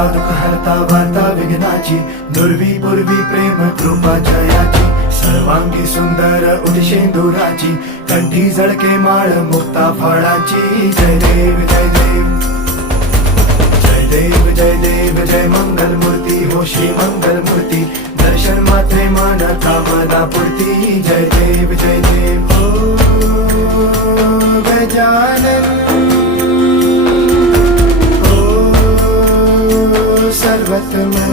हरता दुःख हरता वार्ता विघ्नाची, दुर्वी पूर्वी प्रेम कृपा जयाची, सर्वांगी सुंदर उदिशेंदुराची, कंठी झळके माळ मुक्ता फळाची. जय देव जय देव जय देव जय देव जय मंगल मूर्ती हो श्री मंगल मूर्ती, दर्शन मात्रे मन कामना पूर्ती. जय देव जय देव हो गजानन हो सर्वतमन.